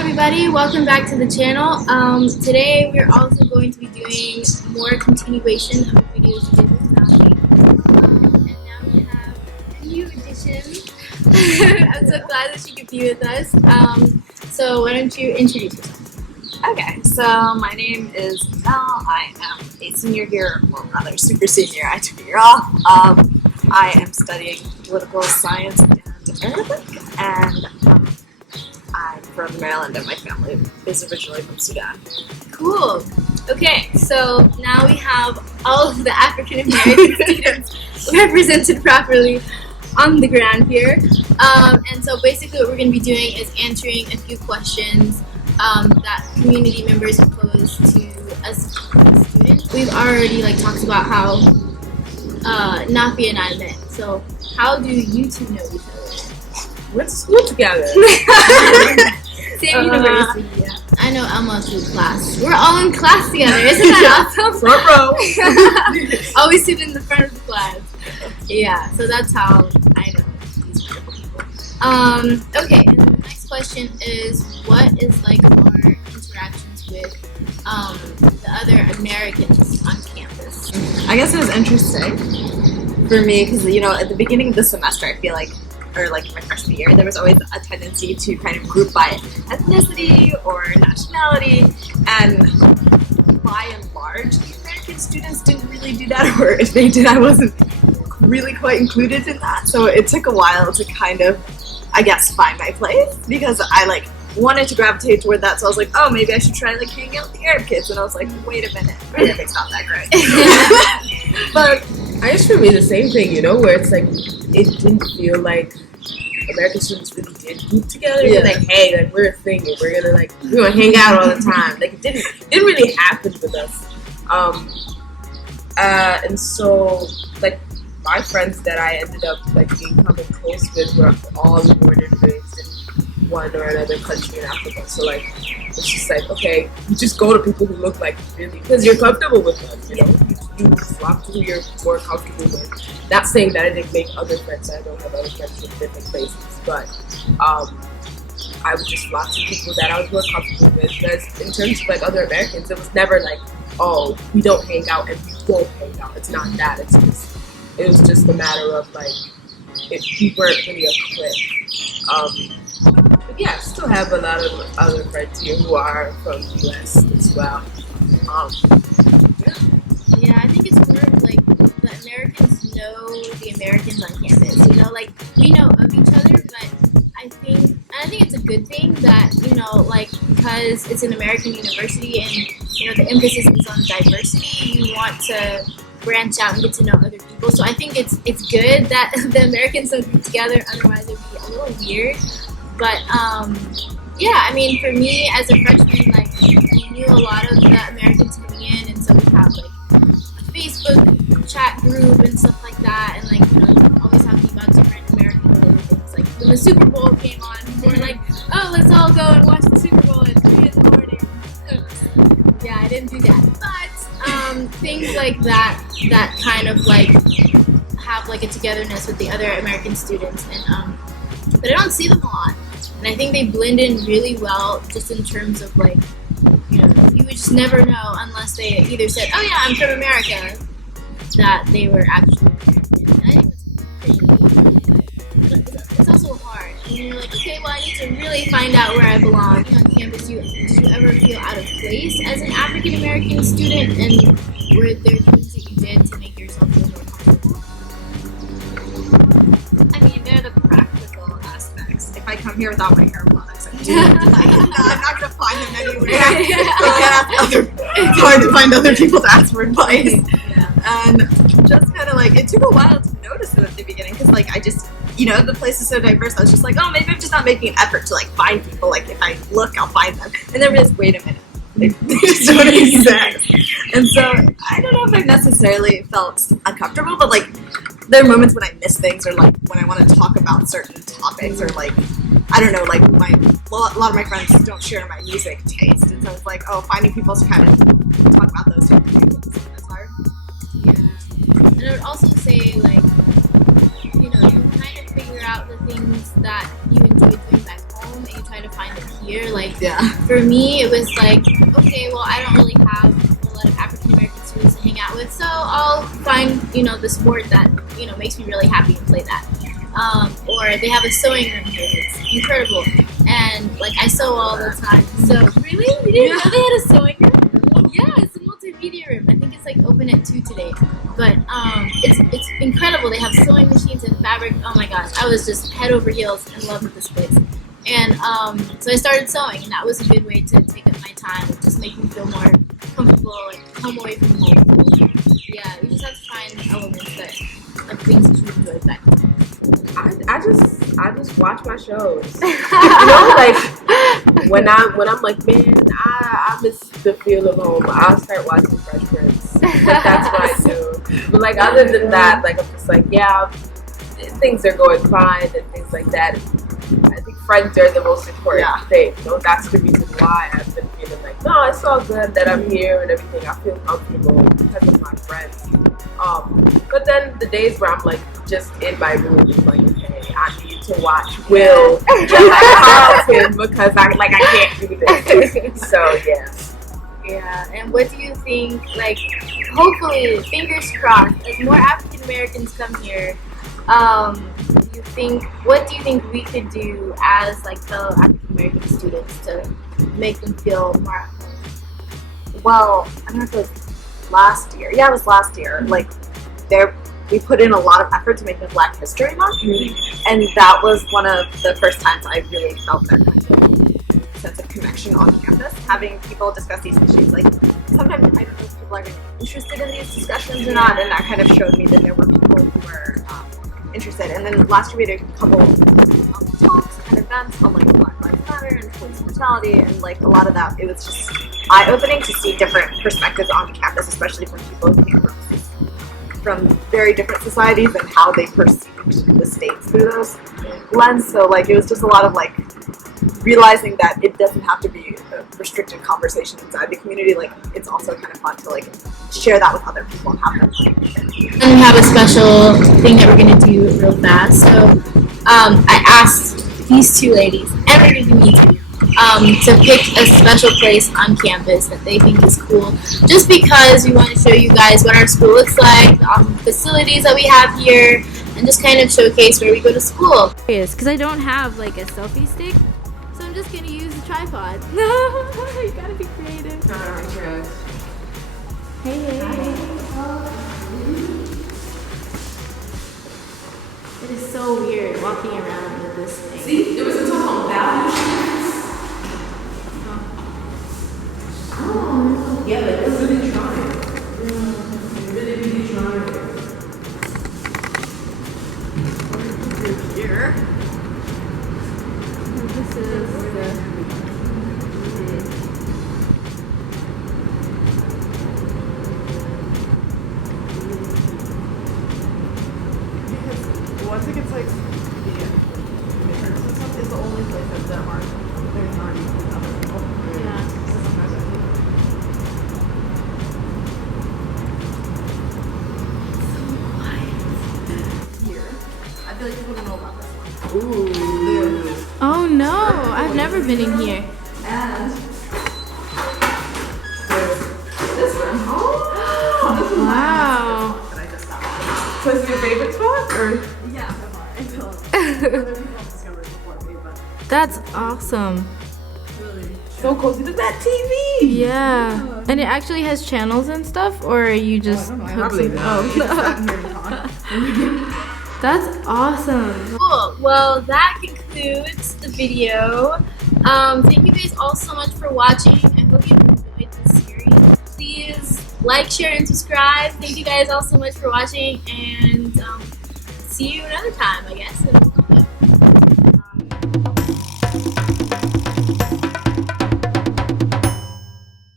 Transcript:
everybody, welcome back to the channel. Today we're also going to be doing more continuation of the videos we did with Nafi. And now we have a new addition. I'm so glad that she could be with us. So why don't you introduce yourself? Okay, so my name is Mel. I am a senior here, or rather super senior. I took a year off. I am studying political science and Arabic, and I'm from Maryland, and my family is originally from Sudan. Cool. Okay, so now we have all of the African American students represented properly on the ground here. And so basically what we're going to be doing is answering a few questions that community members have posed to us students. We've already talked about how Nafi and I met. So how do you two know each other? Went to school together. Same university, yeah. I know Elma through class. We're all in class together. Isn't that awesome? Front row. Always sit in the front of the class. Yeah, so that's how I know these wonderful people. Okay, and the next question is, what is our interactions with the other Americans on campus? I guess it was interesting for me because, at the beginning of the semester, I feel like, or in my freshman year, there was always a tendency to kind of group by ethnicity or nationality, and by and large, the American students didn't really do that, or if they did, I wasn't really quite included in that. So it took a while to kind of, I guess, find my place, because I wanted to gravitate toward that, so I was like, oh, maybe I should try hanging out with the Arab kids, and I was like, wait a minute, Arabic's not that great. But I guess for me the same thing, where it's it didn't feel like American students really did group together. Yeah. Hey, we're a thing, and we're gonna hang out all the time. It didn't really happen with us. And so my friends that I ended up becoming close with were all born and raised in one or another country in Africa. So it's just okay, you just go to people who look like you, really, because you're comfortable with them. You flock to who you're more comfortable with. Not saying that I didn't make other friends. I don't have other friends in different places, but I would just flock to people that I was more comfortable with. Because in terms of other Americans, it was never oh, we don't hang out and we won't hang out. It's not that. It was just a matter of we weren't really a clique. But yeah, I still have a lot of other friends here who are from the US as well. Yeah, I think it's more of the Americans know the Americans on campus. We know of each other, but I think it's a good thing that because it's an American university and the emphasis is on diversity, you want to branch out and get to know other people. So I think it's good that the Americans don't group together. Otherwise, it'd be a little weird. But yeah, I mean, for me as a freshman, I knew a lot of the Americans coming in, and so we have a Facebook chat group and stuff like that, and always talking about different American related things. When the Super Bowl came on, we were oh, let's all go and watch the Super Bowl at 3 in the morning. Yeah, I didn't do that, but things like that kind of have a togetherness with the other American students, and but I don't see them a lot, and I think they blend in really well, just in terms of you would just never know unless they either said, oh yeah, I'm from America, that they were actually American. I think it's pretty neat, but it's also hard. And you're okay, well, I need to really find out where I belong. On campus, did you ever feel out of place as an African American student, and were there things that you did to make yourself feel more comfortable? I mean, they're the practical aspects. If I come here without my hair products, I'm not going to find them anywhere. It's hard to find other people to ask for advice. Yeah. And just kind of it took a while to notice it at the beginning, because I just, the place is so diverse. I was just oh, maybe I'm just not making an effort to find people. If I look, I'll find them. And then realized, wait a minute. They just don't exist. And so I don't know if I've necessarily felt uncomfortable, but there are moments when I miss things, or when I want to talk about certain topics, or I don't know, a lot of my friends don't share my music taste, and so it's oh, finding people to kind of talk about those types of things, that's hard. Yeah, and I would also say you kind of figure out the things that you enjoy doing back home that you try to find it here. Like, Yeah. for me, it was like, okay, well, I don't really have a lot of African-American students to hang out with, so I'll find, the sport that, makes me really happy and play that. Or they have a sewing room here. It's incredible. And, like, I sew all the time. So, really? You didn't know they had a sewing room? Yeah, it's a multimedia room. I think it's, like, open at 2 today. But, it's incredible. They have sewing machines and fabric. Oh, my gosh. I was just head over heels in love with this place. And, so I started sewing, and that was a good way to take up my time and just make me feel more comfortable and come away from home. Yeah, you just have to find elements of things that you enjoy back. I just watch my shows. Like when I'm like, man, I miss the feel of home. I'll start watching Fresh Prince. That's what I do. But like other than that, like I'm just like, yeah, things are going fine and things like that. I think friends are the most important thing. That's the reason why I've been feeling like, no, it's all good that I'm here and everything. I feel comfortable because of my friends. But then the days where I'm like just in my room, like, okay, I need to watch Will Carlton because I can't do this. So yeah. Yeah, and what do you think, like, hopefully, fingers crossed, as more African Americans come here, what do you think we could do as, like, fellow African American students to make them feel more at home? Well, I don't know if it was last year. Yeah, it was last year. Like, we put in a lot of effort to make it Black History Month, and that was one of the first times I really felt that kind of sense of connection on campus. Having people discuss these issues, like sometimes I don't know if people are interested in these discussions or not, and that kind of showed me that there were people who were interested. And then last year we did a couple talks and events on like Black Lives Matter and police brutality, and like a lot of that, it was just eye-opening to see different perspectives on campus, especially from people who came from very different societies and how they perceived the states through those lens. So like it was just a lot of like realizing that it doesn't have to be a restricted conversation inside the community. Like it's also kind of fun to like share that with other people and have them. And we have a special thing that we're gonna do real fast. So I asked these two ladies, and we're gonna do me too, to pick a special place on campus that they think is cool, just because we want to show you guys what our school looks like, the facilities that we have here, and just kind of showcase where we go to school. Because I don't have like a selfie stick, so I'm just gonna use a tripod. You gotta be creative. Hey. It is so weird walking around with this thing. See, there was a talk on value. Oh, yeah, like we're really trying. We're really trying. Here. This is Once it gets like the midterms and stuff, it's the only place that's that hard. There's not even other people. Yeah. So sometimes I think so quiet. Here. I feel like people don't know about this one. Ooh. Oh no, I've never been in here. And this one. Oh, this is Wow. that I just found. So is it your favorite spot or? Yeah, so far. I feel other people have discovered before me, but That's awesome. really. So cozy to that TV. Yeah. And it actually has channels and stuff, or are you just Probably not. That's awesome. Cool. Well, that concludes the video. Thank you guys all so much for watching. I hope you enjoyed this series. Please like, share, and subscribe. Thank you guys all so much for watching, and see you another time, I guess.